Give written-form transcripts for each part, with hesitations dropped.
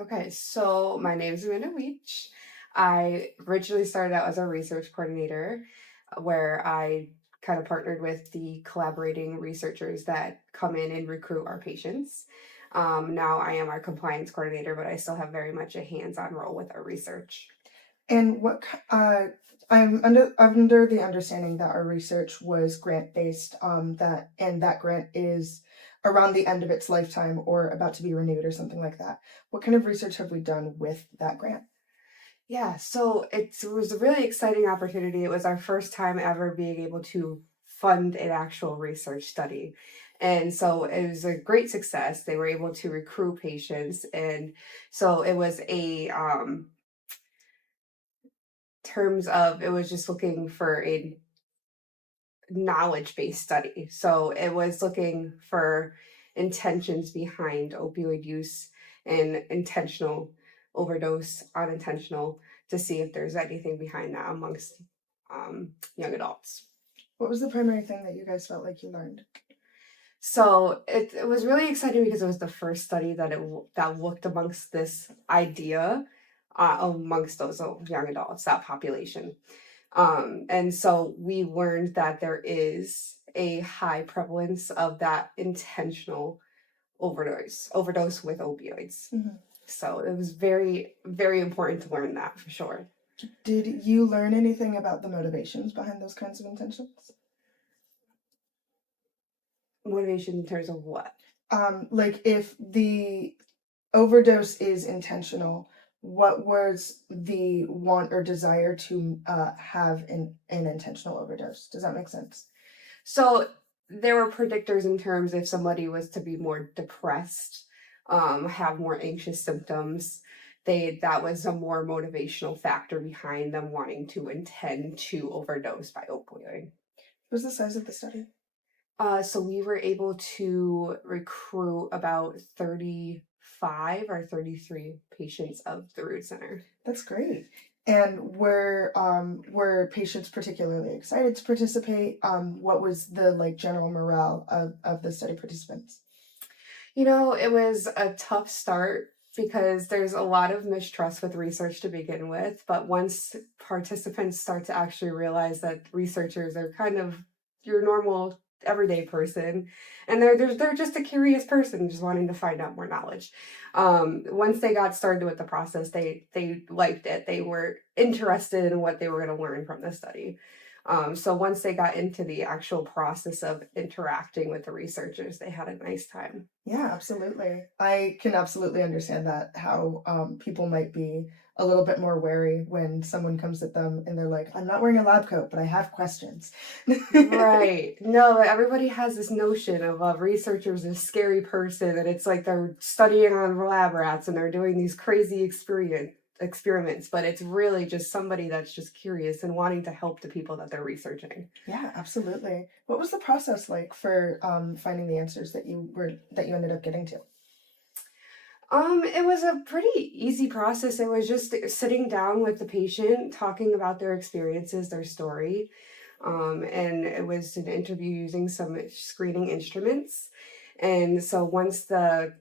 Okay, so my name is Weech. I originally started out as a research coordinator where I kind of partnered with the collaborating researchers that come in and recruit our patients. Now I am our compliance coordinator, but I still have very much a hands-on role with our research. And I'm under the understanding that our research was grant-based, that grant is around the end of its lifetime or about to be renewed or something like that. What kind of research have we done with that grant? Yeah, so it was a really exciting opportunity. It was our first time ever being able to fund an actual research study. And so it was a great success. They were able to recruit patients. And so it was a terms of it was just looking for a knowledge-based study. So it was looking for intentions behind opioid use and intentional overdose, unintentional, to see if there's anything behind that amongst young adults. What was the primary thing that you guys felt like you learned? So it was really exciting because it was the first study that looked amongst this idea amongst those young adults, that population. And so we learned that there is a high prevalence of that intentional overdose with opioids. Mhm. So it was very, very important to learn that for sure. Did you learn anything about the motivations behind those kinds of intentions? Motivation in terms of what? Like if the overdose is intentional, what was the want or desire to have an intentional overdose? Does that make sense? So there were predictors in terms if somebody was to be more depressed, have more anxious symptoms, that was a more motivational factor behind them wanting to intend to overdose by opioid. What was the size of the study? So we were able to recruit about 35 or 33 patients of the Root Center. That's great. And were patients particularly excited to participate? What was the like general morale of the study participants? It was a tough start because there's a lot of mistrust with research to begin with. But once participants start to actually realize that researchers are kind of your normal everyday person and they're just a curious person just wanting to find out more knowledge. Once they got started with the process, they liked it. They were interested in what they were going to learn from the study. So once they got into the actual process of interacting with the researchers, they had a nice time. Yeah, absolutely. I can absolutely understand that how people might be a little bit more wary when someone comes at them and they're like, "I'm not wearing a lab coat, but I have questions." Right. No, everybody has this notion of a researcher as a scary person, and it's like they're studying on lab rats and they're doing these crazy experiments, but it's really just somebody that's just curious and wanting to help the people that they're researching. Yeah, absolutely. What was the process like for finding the answers that you ended up getting to? It was a pretty easy process. It was just sitting down with the patient, talking about their experiences, their story. And it was an interview using some screening instruments. And so once the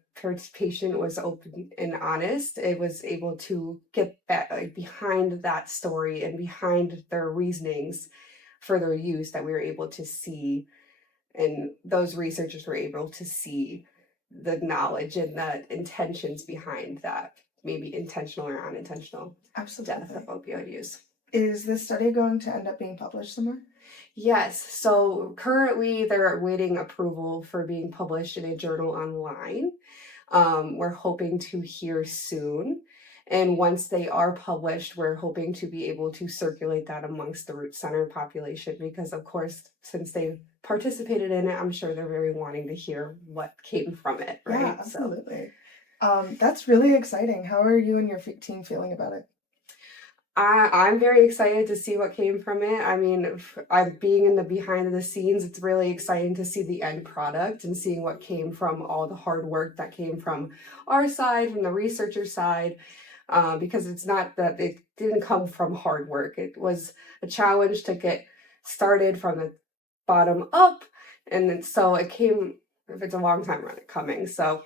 patient was open and honest, it was able to get that like, behind that story and behind their reasonings for their use that we were able to see. And those researchers were able to see the knowledge and the intentions behind that, maybe intentional or unintentional death of Absolutely. opioid use. Is this study going to end up being published somewhere? Yes, so currently they're awaiting approval for being published in a journal online. We're hoping to hear soon. And once they are published, we're hoping to be able to circulate that amongst the Root Center population because, of course, since they participated in it, I'm sure they're very wanting to hear what came from it, Yeah, right? So absolutely. That's really exciting. How are you and your team feeling about it? I'm very excited to see what came from it. I mean, I'm being in the behind the scenes. It's really exciting to see the end product and seeing what came from all the hard work that came from our side, from the researcher side, because it's not that it didn't come from hard work. It was a challenge to get started from the bottom up, and then so it came. It's a long time coming, so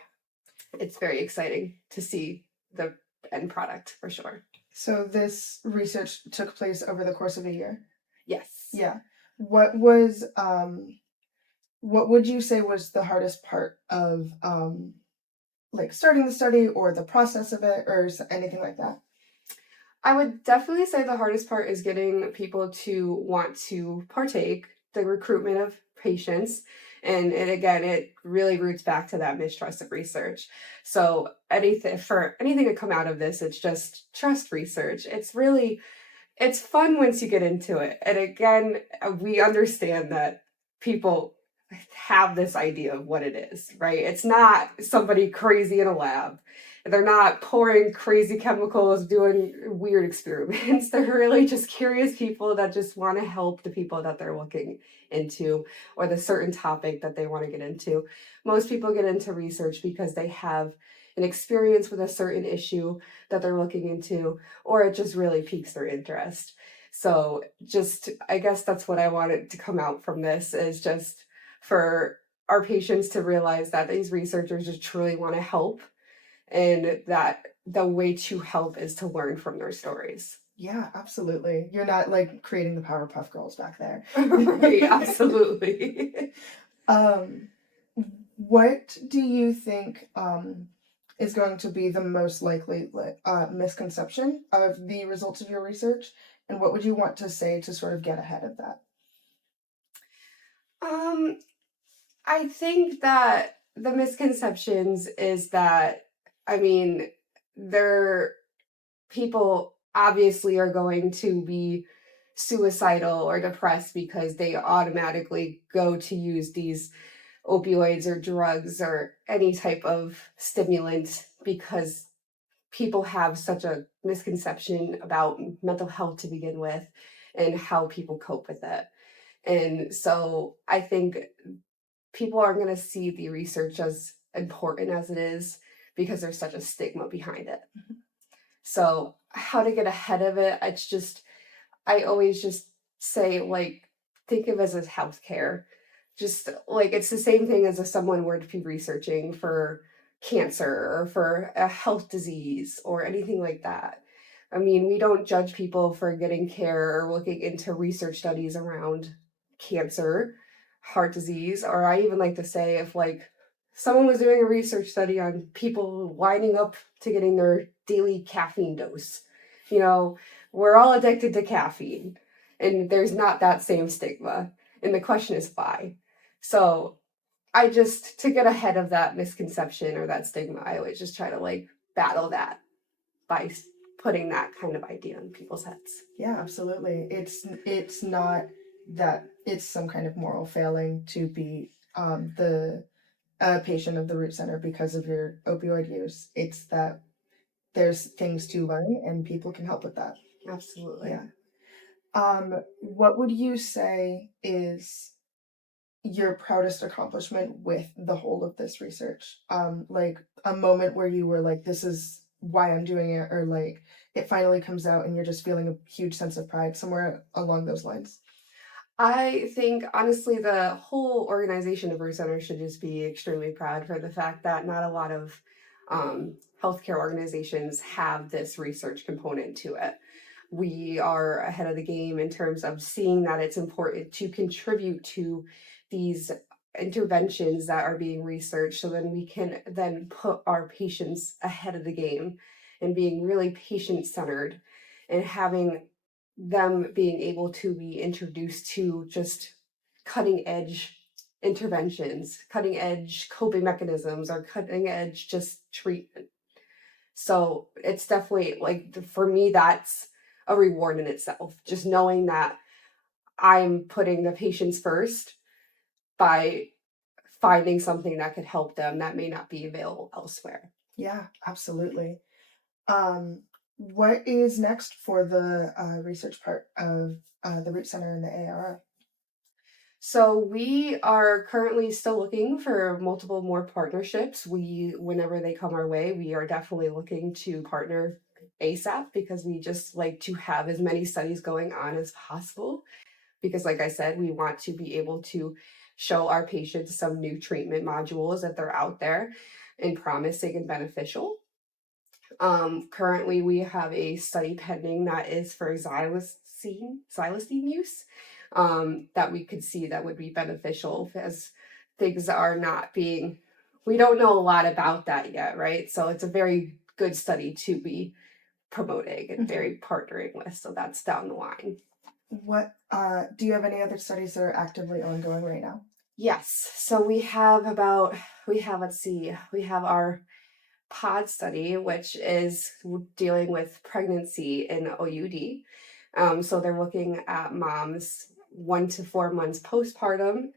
it's very exciting to see the end product for sure. So this research took place over the course of a year? Yes. Yeah. What was what would you say was the hardest part of like starting the study or the process of it or anything like that? I would definitely say the hardest part is getting people to want to partake, the recruitment of patients. And again, it really roots back to that mistrust of research. So anything to come out of this, it's just trust research. It's fun once you get into it. And again, we understand that people have this idea of what it is, right? It's not somebody crazy in a lab. They're not pouring crazy chemicals, doing weird experiments. They're really just curious people that just want to help the people that they're looking into or the certain topic that they want to get into. Most people get into research because they have an experience with a certain issue that they're looking into, or it just really piques their interest. So just, I guess that's what I wanted to come out from this is just for our patients to realize that these researchers just truly want to help and that the way to help is to learn from their stories. Yeah, absolutely. You're not like creating the Powerpuff Girls back there. Right, absolutely. What do you think is going to be the most likely misconception of the results of your research, and what would you want to say to sort of get ahead of that? I think that the misconceptions is that, I mean, there people obviously are going to be suicidal or depressed because they automatically go to use these opioids or drugs or any type of stimulant because people have such a misconception about mental health to begin with and how people cope with it. And so I think people aren't going to see the research as important as it is because there's such a stigma behind it. So, how to get ahead of it, it's just, I always just say, like, think of it as healthcare. Just like it's the same thing as if someone were to be researching for cancer or for a health disease or anything like that. I mean, we don't judge people for getting care or looking into research studies around cancer, heart disease, or I even like to say if like someone was doing a research study on people lining up to getting their daily caffeine dose. You know, we're all addicted to caffeine and there's not that same stigma. And the question is why? So I just, to get ahead of that misconception or that stigma, I always just try to like battle that by putting that kind of idea in people's heads. Yeah, absolutely. It's not that it's some kind of moral failing to be the patient of the Root Center because of your opioid use. It's that there's things to learn and people can help with that. Absolutely. Yeah. What would you say is your proudest accomplishment with the whole of this research? Like a moment where you were like, this is why I'm doing it, or like it finally comes out and you're just feeling a huge sense of pride, somewhere along those lines. I think honestly, the whole organization of Root Center should just be extremely proud for the fact that not a lot of healthcare organizations have this research component to it. We are ahead of the game in terms of seeing that it's important to contribute to these interventions that are being researched so then we can then put our patients ahead of the game and being really patient centered and having them being able to be introduced to just cutting edge interventions, cutting edge coping mechanisms, or cutting edge just treatment. So it's definitely like for me, that's a reward in itself. Just knowing that I'm putting the patients first by finding something that could help them that may not be available elsewhere. Yeah, absolutely. What is next for the research part of the Root Center and the ARR? So we are currently still looking for multiple more partnerships. Whenever they come our way, we are definitely looking to partner ASAP because we just like to have as many studies going on as possible. Because like I said, we want to be able to show our patients some new treatment modules that they're out there and promising and beneficial. Currently, we have a study pending that is for xylostine use, that we could see that would be beneficial as things are not being, we don't know a lot about that yet, right? So it's a very good study to be promoting and very partnering with. So that's down the line. What do you have any other studies that are actively ongoing right now? Yes. So we have let's see, we have our pod study, which is dealing with pregnancy in OUD. So they're looking at moms 1 to 4 months postpartum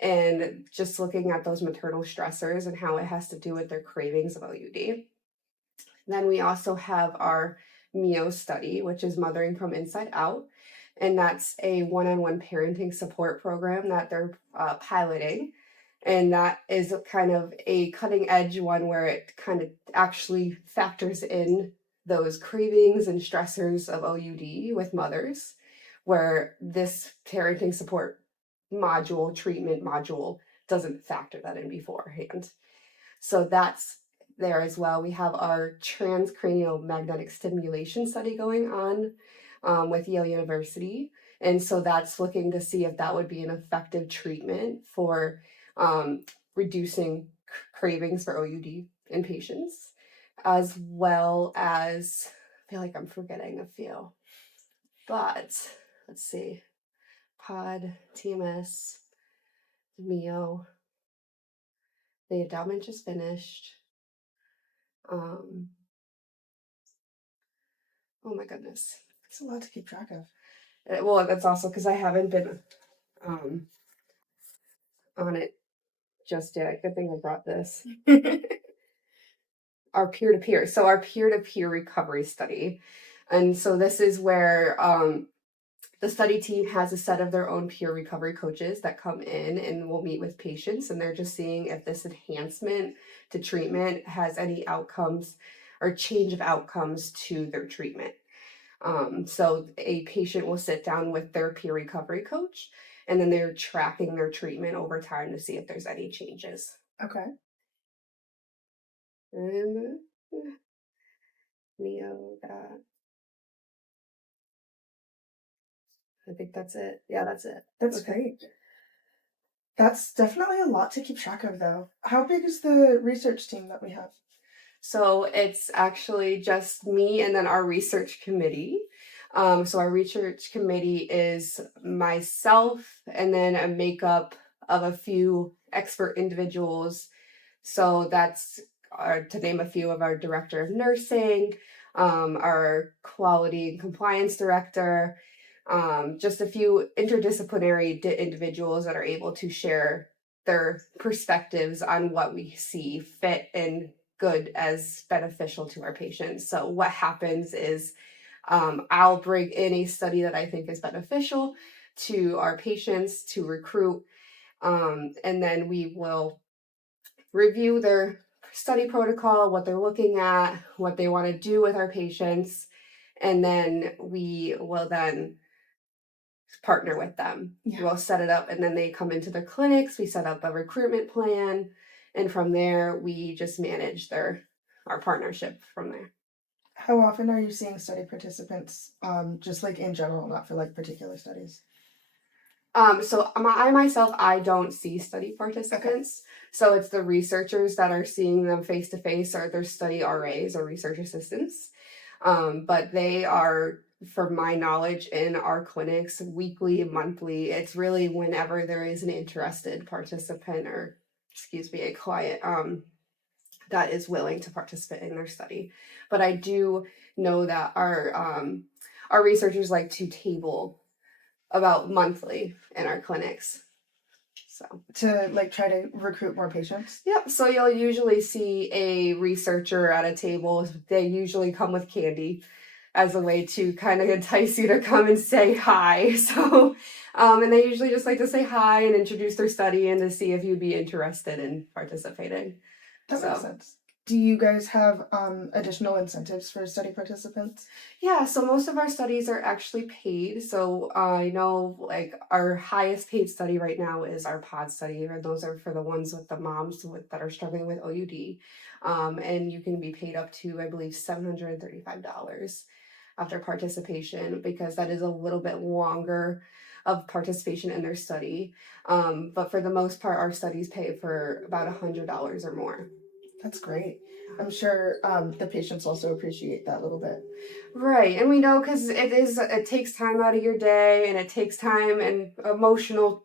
and just looking at those maternal stressors and how it has to do with their cravings of OUD. Then we also have our MEO study, which is Mothering from Inside Out. And that's a one-on-one parenting support program that they're piloting. And that is kind of a cutting edge one where it kind of actually factors in those cravings and stressors of OUD with mothers, where this parenting support treatment module, doesn't factor that in beforehand. So that's there as well. We have our transcranial magnetic stimulation study going on with Yale University. And so that's looking to see if that would be an effective treatment for reducing cravings for OUD in patients, as well as, I feel like I'm forgetting a few, but let's see, POD, TMS, MEO, the endowment just finished. Oh my goodness. It's a lot to keep track of. Well, that's also because I haven't been on it just yet. Good thing I brought this. Our peer-to-peer. So our peer-to-peer recovery study. And so this is where the study team has a set of their own peer recovery coaches that come in and will meet with patients, and they're just seeing if this enhancement to treatment has any outcomes or change of outcomes to their treatment. So a patient will sit down with their peer recovery coach, and then they're tracking their treatment over time to see if there's any changes. Okay. And Neo, that. I think that's it. Yeah, that's it. That's great. That's definitely a lot to keep track of, though. How big is the research team that we have? So it's actually just me and then our research committee. So our research committee is myself and then a makeup of a few expert individuals. So that's to name a few, of our director of nursing, our quality and compliance director, just a few interdisciplinary individuals that are able to share their perspectives on what we see fit and good as beneficial to our patients. So what happens is I'll bring in a study that I think is beneficial to our patients to recruit, and then we will review their study protocol, what they're looking at, what they want to do with our patients, and then we will then partner with them. Yeah. We'll set it up, and then they come into their clinics. We set up a recruitment plan, and from there we just manage our partnership from there. How often are you seeing study participants, just like in general, not for like particular studies? So I myself, I don't see study participants. Okay. So it's the researchers that are seeing them face to face, or their study RAs or research assistants. But they are, from my knowledge, in our clinics weekly, monthly. It's really whenever there is an interested participant, or a client that is willing to participate in their study. But I do know that our researchers like to table about monthly in our clinics. So to like try to recruit more patients? Yep. So you'll usually see a researcher at a table. They usually come with candy as a way to kind of entice you to come and say hi. So, and they usually just like to say hi and introduce their study and to see if you'd be interested in participating. That makes sense. Do you guys have additional incentives for study participants? Yeah, so most of our studies are actually paid. So I know like our highest paid study right now is our pod study, and those are for the ones with the moms that are struggling with OUD. And you can be paid up to, I believe, $735 after participation because that is a little bit longer of participation in their study. But for the most part, our studies pay for about $100 or more. That's great. I'm sure the patients also appreciate that little bit. Right. And we know because it takes time out of your day and it takes time and emotional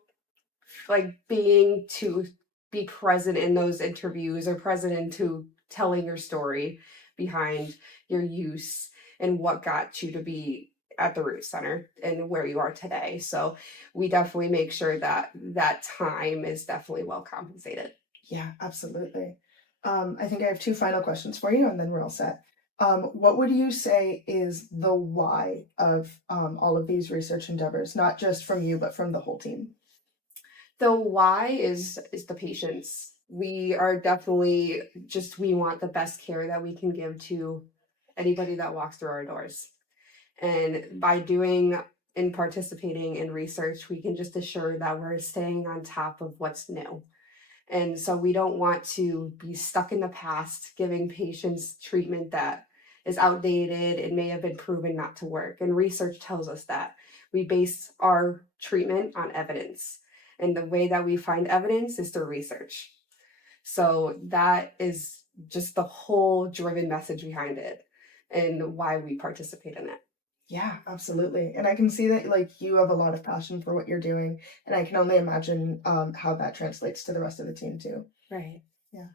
like being to be present in those interviews or present into telling your story behind your use and what got you to be at the root center and where you are today. So we definitely make sure that that time is definitely well compensated. Yeah, absolutely. I think I have two final questions for you, and then we're all set. What would you say is the why of all of these research endeavors, not just from you, but from the whole team? The why is the patients. We are definitely just we want the best care that we can give to anybody that walks through our doors. And by doing and participating in research, we can just assure that we're staying on top of what's new. And so we don't want to be stuck in the past, giving patients treatment that is outdated and may have been proven not to work. And research tells us that we base our treatment on evidence. And the way that we find evidence is through research. So that is just the whole driven message behind it and why we participate in it. Yeah, absolutely. And I can see that like you have a lot of passion for what you're doing, and I can only imagine how that translates to the rest of the team too. Right. Yeah.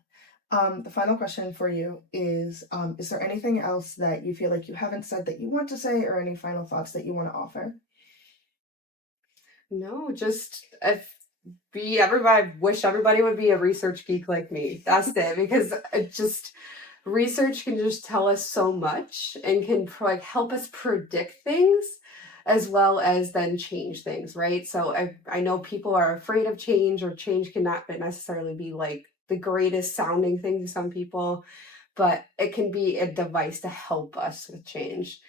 The final question for you is there anything else that you feel like you haven't said that you want to say, or any final thoughts that you want to offer? No, just if be everybody wish everybody would be a research geek like me. That's it. Because it just research can just tell us so much and can like help us predict things as well as then change things, right? So I know people are afraid of change or change cannot necessarily be like the greatest sounding thing to some people, but it can be a device to help us with change.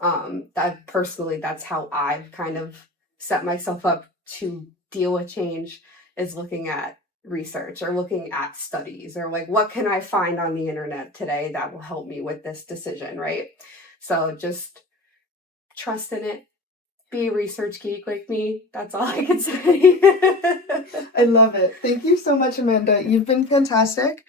That personally, that's how I've kind of set myself up to deal with change is looking at research or looking at studies or like what can I find on the internet today that will help me with this decision, right? So just trust in it. Be a research geek like me. That's all I can say. I love it. Thank you so much, Amanda. You've been fantastic.